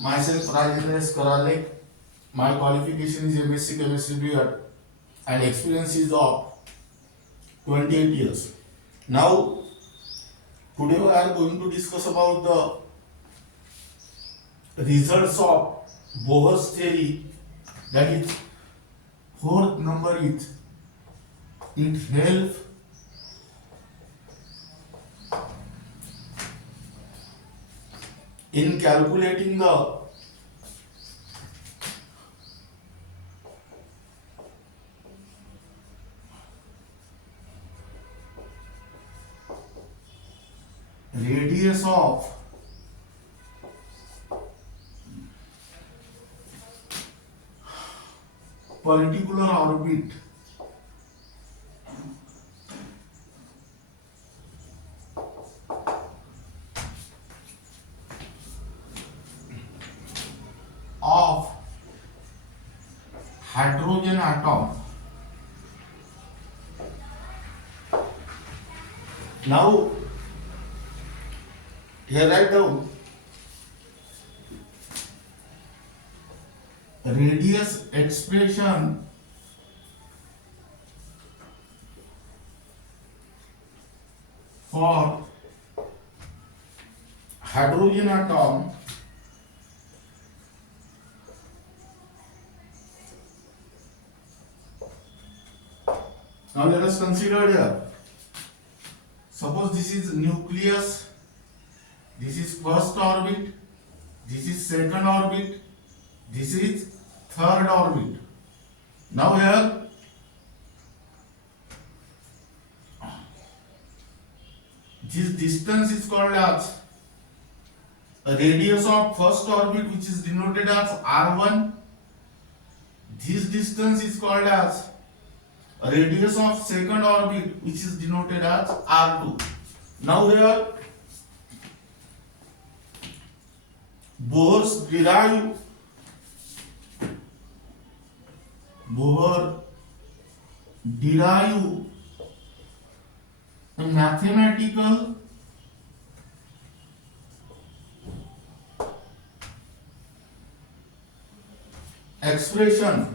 Myself Rajendra Karale. My qualification is MBSE Chemistry B.Ed and experience is of 28 years. Now, today we are going to discuss about the results of Bohr's theory. That is, fourth number is it helps in calculating the radius of particular orbit of hydrogen atom. Now, here write down radius expression for hydrogen atom now let us consider here. Suppose this is nucleus, this is first orbit, this is second orbit, this is third orbit. Now here this distance is called as a radius of first orbit, which is denoted as r1. This distance is called as a radius of second orbit, which is denoted as r2. Now here Bohr derive a mathematical expression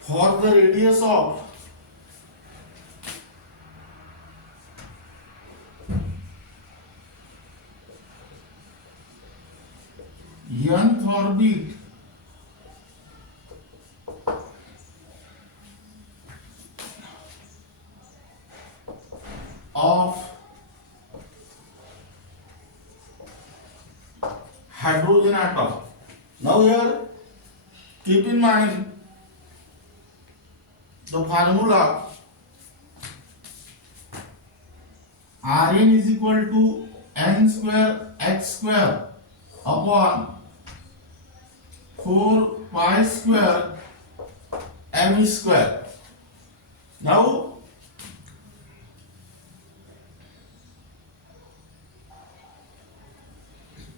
for the radius of nth orbit of hydrogen atom. Now here keep in mind the formula Rn is equal to n square x square upon 4 pi square m square. Now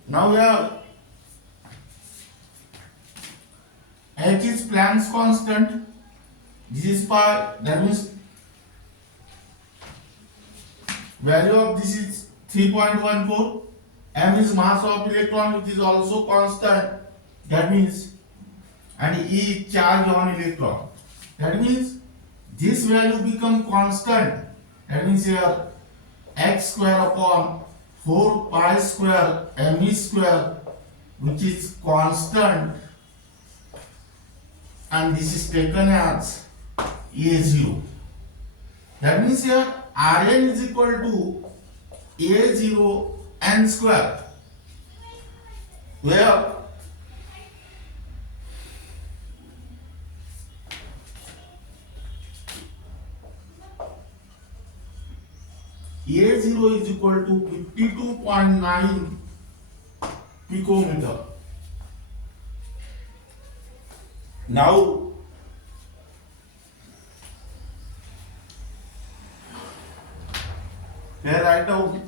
here h is Planck's constant, this is pi, that means value of this is 3.14. M is mass of electron, which is also constant, that means, and E is charge on electron, that means this value become constant, that means here x square upon 4 pi square m square, which is constant, and this is taken as A0. That means here Rn is equal to A0 n square, where A0 is equal to 52.9 picometer. Now here write down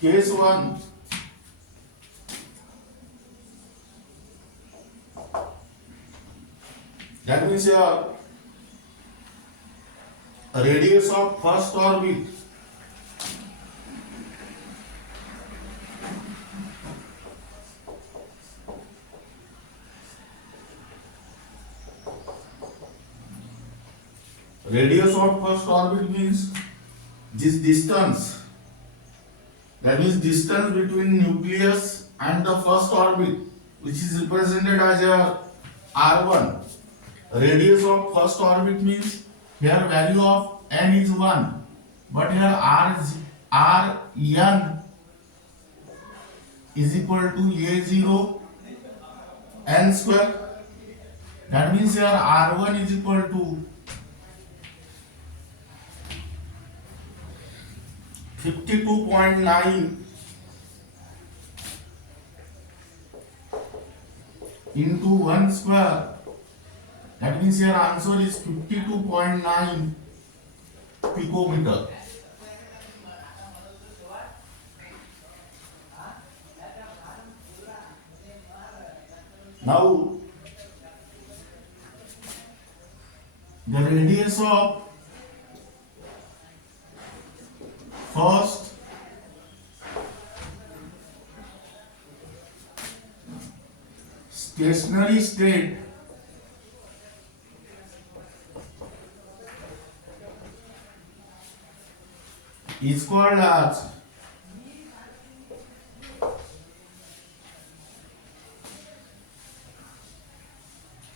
case 1, that means your radius of first orbit means this distance, that means distance between nucleus and the first orbit, which is represented as a r1. Radius of first orbit means here value of n is 1, but here rn is equal to a0 n square. That means here r1 is equal to 52.9 into 1 square. That means your answer is 52.9 picometer. Now the radius of first stationary state is called as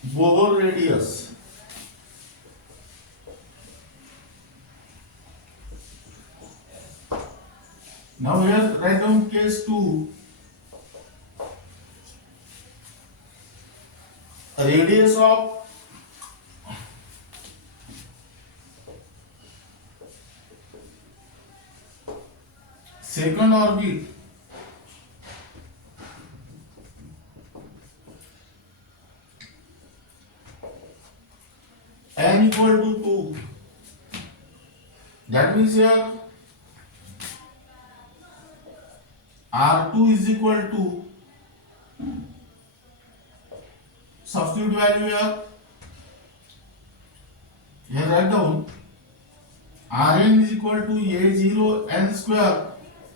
Bohr radius. Now here write down case 2. Radius of second orbit n equal to 2. That means here R2 is equal to, substitute value here write down Rn is equal to A0 n square,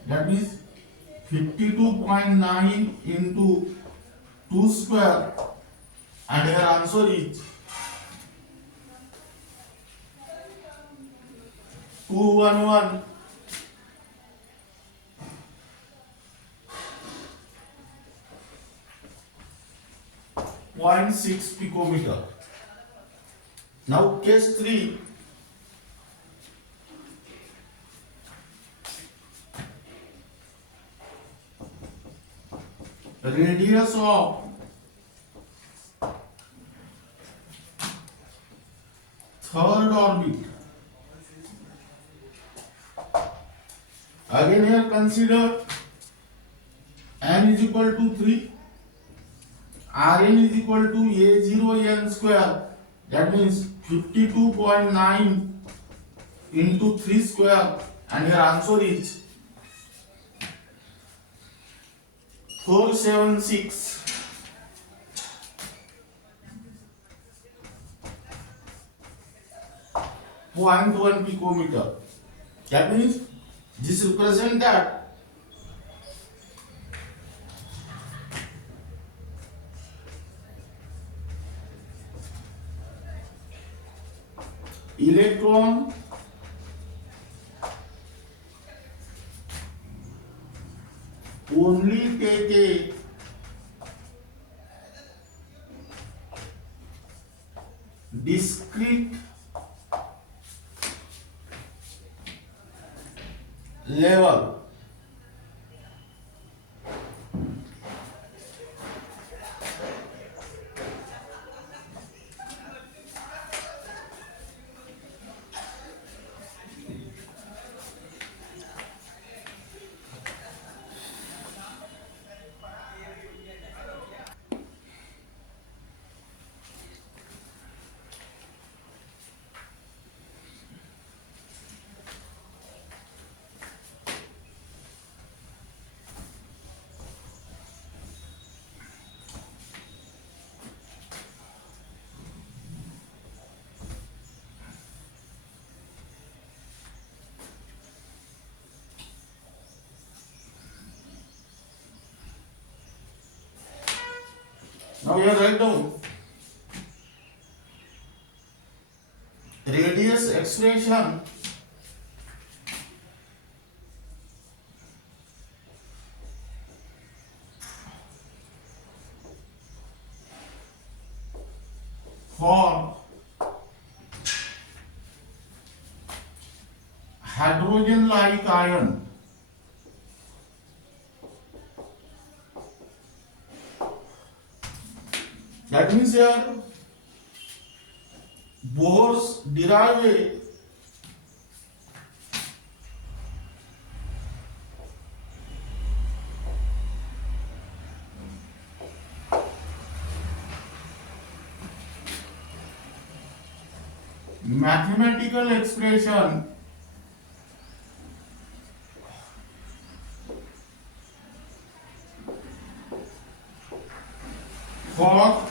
that means 52.9 into 2 square, and your answer is 211.6 picometer. Now case 3. Radius of third orbit. Again here consider n is equal to 3, Rn is equal to A0 n square, that means 52.9 into 3 square, and your answer is 476.1 picometer. That means this represents that electron only take a discrete level Now here write down radius expression for hydrogen like ion. That means here Bohr's derive mathematical expression for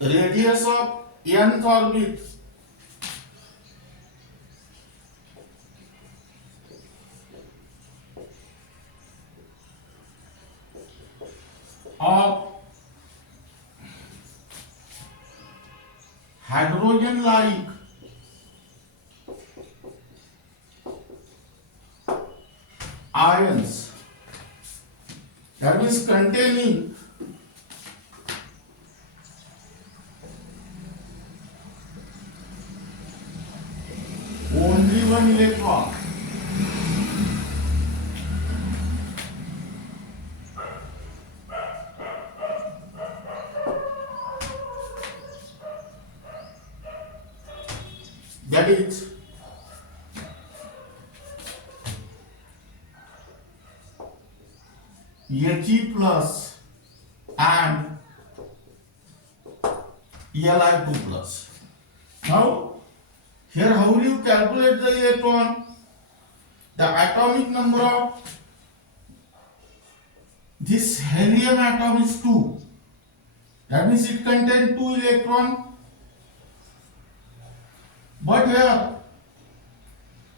radius of nth orbit of hydrogen like ions, that means containing only one electron. That is He plus and Li2 plus. Now here how will you calculate the electron? The atomic number of this helium atom is 2. That means it contains 2 electrons. But here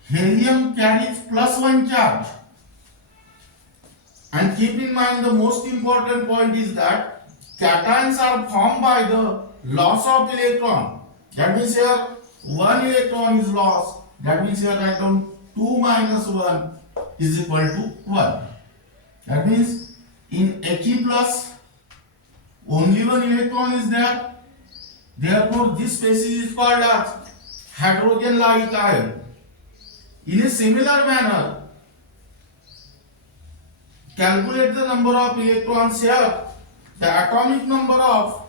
helium carries plus 1 charge. And keep in mind the most important point is that cations are formed by the loss of electron. That means here 1 electron is lost. That means here write down 2 minus 1 is equal to 1. That means in He plus only 1 electron is there. Therefore this species is called as hydrogen like ion. In a similar manner, calculate the number of electrons here. The atomic number of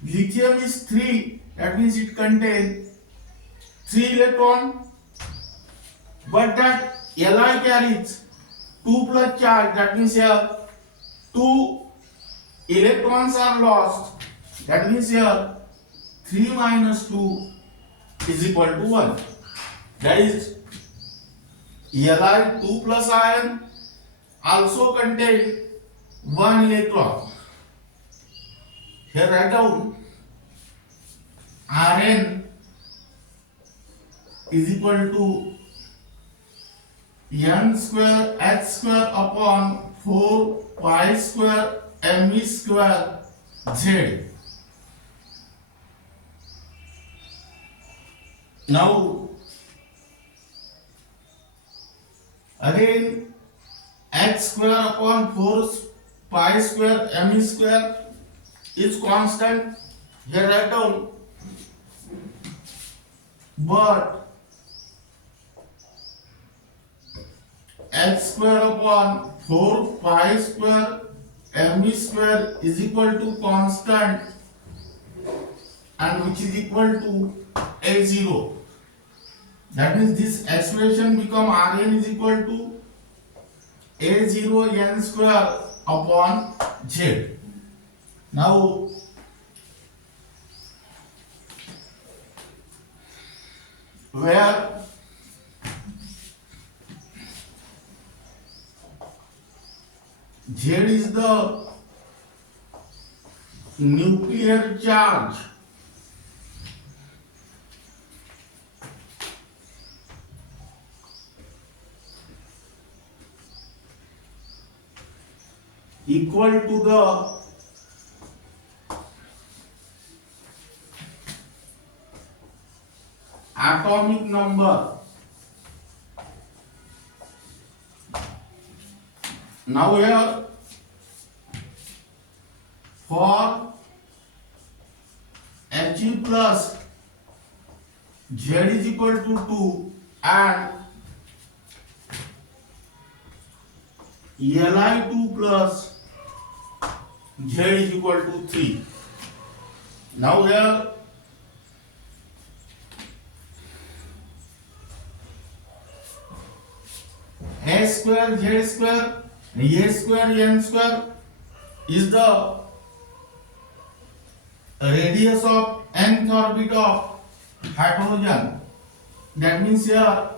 lithium is 3. That means it contains 3 electrons. But that Li carries 2 plus charge. That means here 2 electrons are lost. That means here 3 minus 2 is equal to 1. That is Li2 plus ion also contain 1 electron. Here write down Rn is equal to n square h square upon 4 pi square me square z. Now again h square upon 4 pi square me square is constant. Here write down, but h square upon 4 pi square me square is equal to constant and which is equal to a0. That means this expression become Rn is equal to a0 n square upon z. Now where z is the nuclear charge, equal to the atomic number. Now here for He plus Z is equal to 2 and Li2 plus Z is equal to 3. Now here A square Z square A square N square is the radius of nth orbit of hydrogen. That means here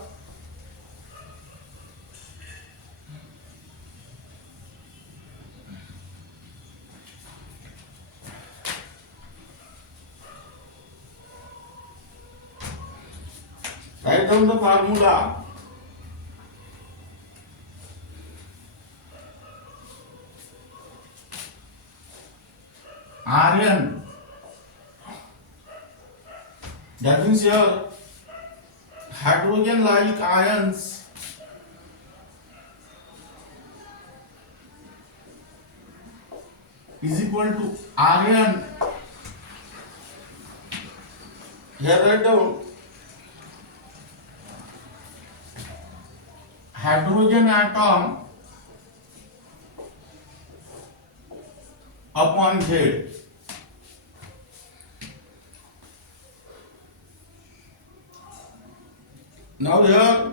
write down the formula. Rn, that means here hydrogen like ions is equal to Rn. Here write down hydrogen atom upon Z. Now here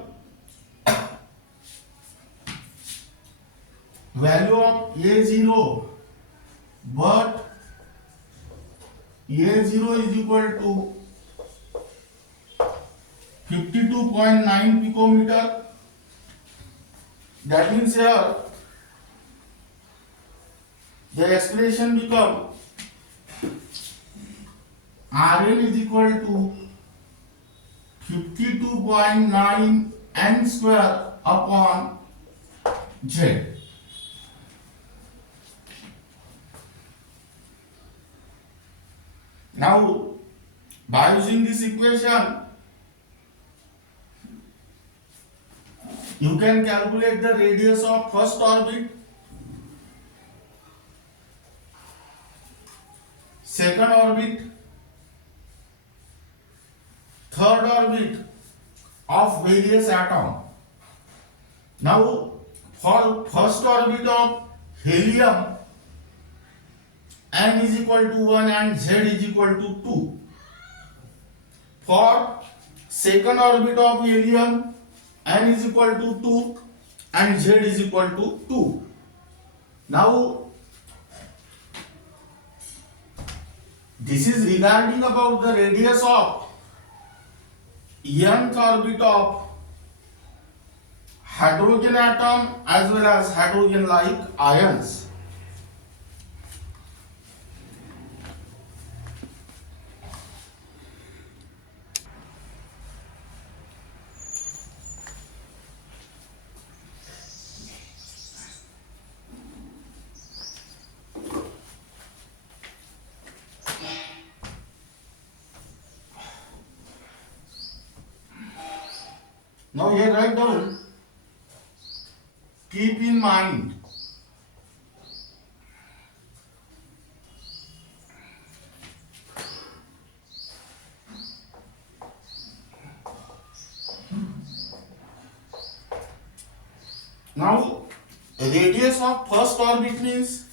value of A0, but A0 is equal to 52.9 picometer. That means here the expression become Rn is equal to 52.9 n square upon Z. Now by using this equation you can calculate the radius of first orbit, second orbit, third orbit of various atoms. Now for first orbit of helium, n is equal to 1 and Z is equal to 2. For second orbit of helium, n is equal to 2 and Z is equal to 2. Now this is regarding about the radius of nth orbit of hydrogen atom as well as hydrogen like ions. Now here write down, keep in mind now radius of first orbit means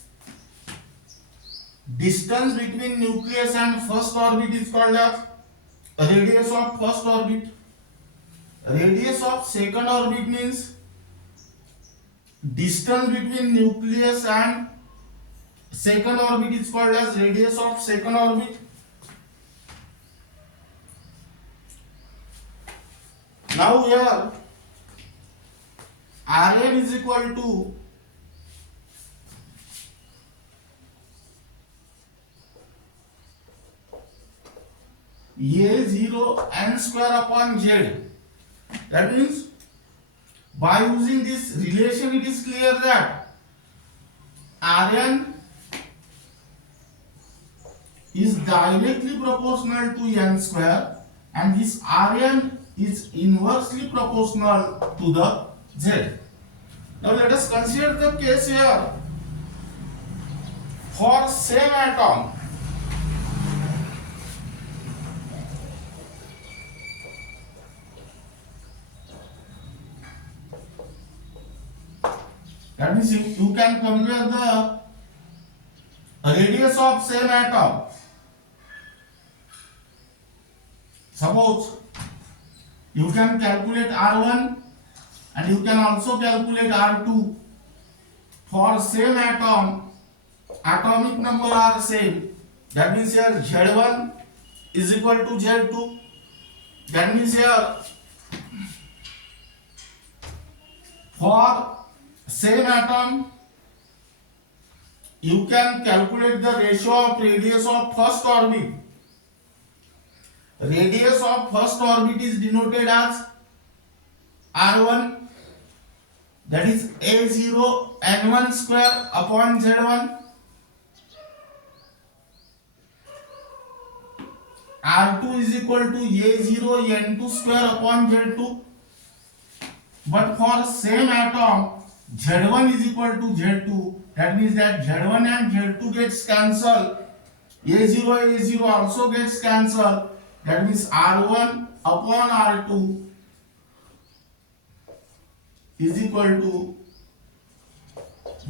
distance between nucleus and first orbit is called as radius of first orbit. Radius of second orbit means distance between nucleus and second orbit is called as radius of second orbit. Now here Rn is equal to A0 n square upon Z. That means by using this relation it is clear that Rn is directly proportional to n square, and this Rn is inversely proportional to the Z. Now let us consider the case here for same atom. That means you can compare the radius of same atom. Suppose you can calculate R1 and you can also calculate R2 for same atom. Atomic number are same. That means here Z1 is equal to Z2. That means here for same atom you can calculate the ratio of radius of first orbit. Radius of first orbit is denoted as R1, that is A0 N1 square upon Z1. R2 is equal to A0 N2 square upon Z2. But for same atom, Z1 is equal to Z2. That means that Z1 and Z2 gets cancelled. A0 also gets cancelled. That means R1 upon R2 is equal to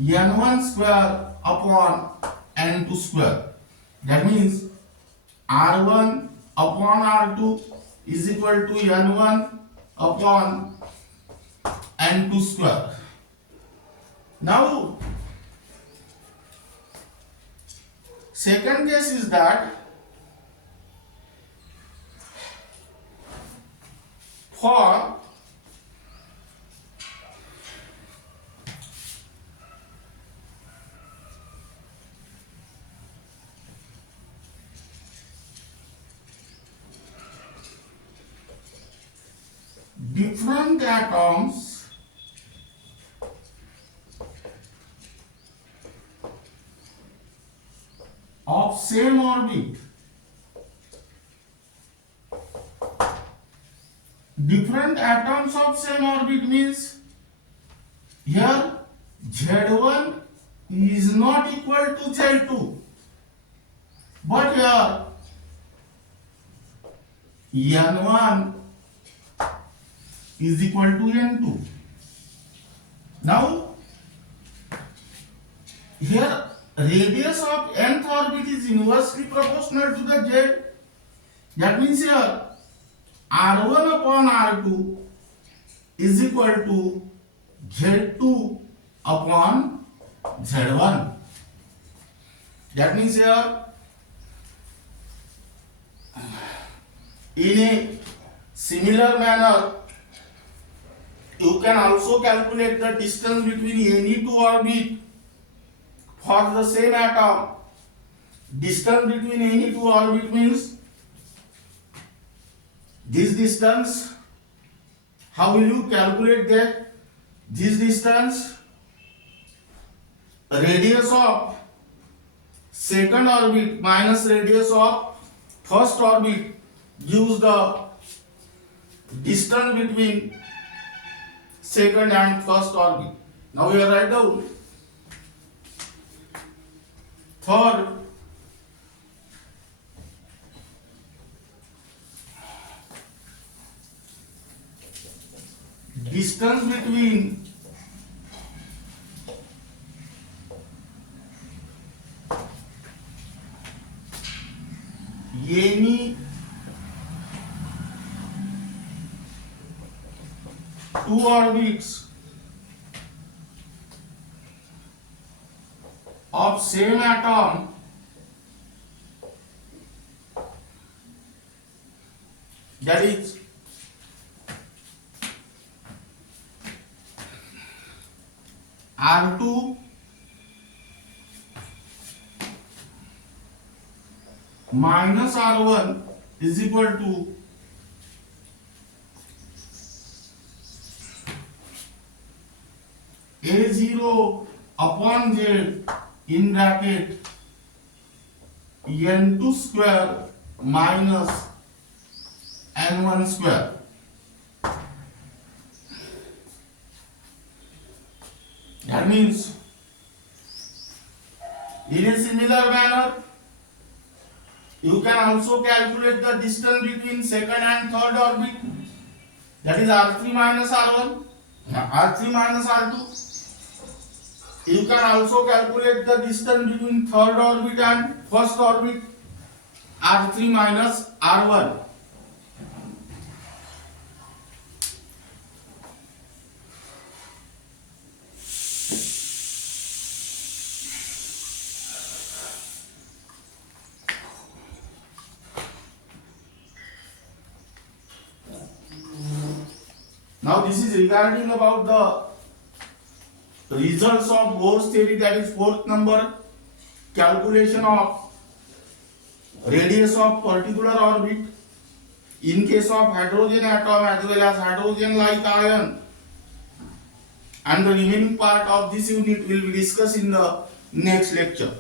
N1 square upon N2 square. That means R1 upon R2 is equal to N1 upon N2 square. Now, second case is that for different atoms of same orbit. Different atoms of same orbit means here Z1 is not equal to Z2, but here N1 is equal to N2. Now here radius of nth orbit is inversely proportional to the Z. That means here R1 upon R2 is equal to Z2 upon Z1. That means here in a similar manner you can also calculate the distance between any two orbits for the same atom. Distance between any two orbits means this distance. How will you calculate that? This distance, radius of second orbit minus radius of first orbit gives the distance between second and first orbit. Now we write down third distance between any two orbits of same atom that is R2 minus R1 is equal to A0 upon Z in bracket n2 square minus n1 square. That means in a similar manner you can also calculate the distance between second and third orbit, that is r3 minus r1, r3 minus r2. You can also calculate the distance between third orbit and first orbit, r3 minus r1. Now this is regarding about the results of Bohr's theory, that is fourth number, calculation of radius of particular orbit in case of hydrogen atom as well as hydrogen like ion, and the remaining part of this unit will be discussed in the next lecture.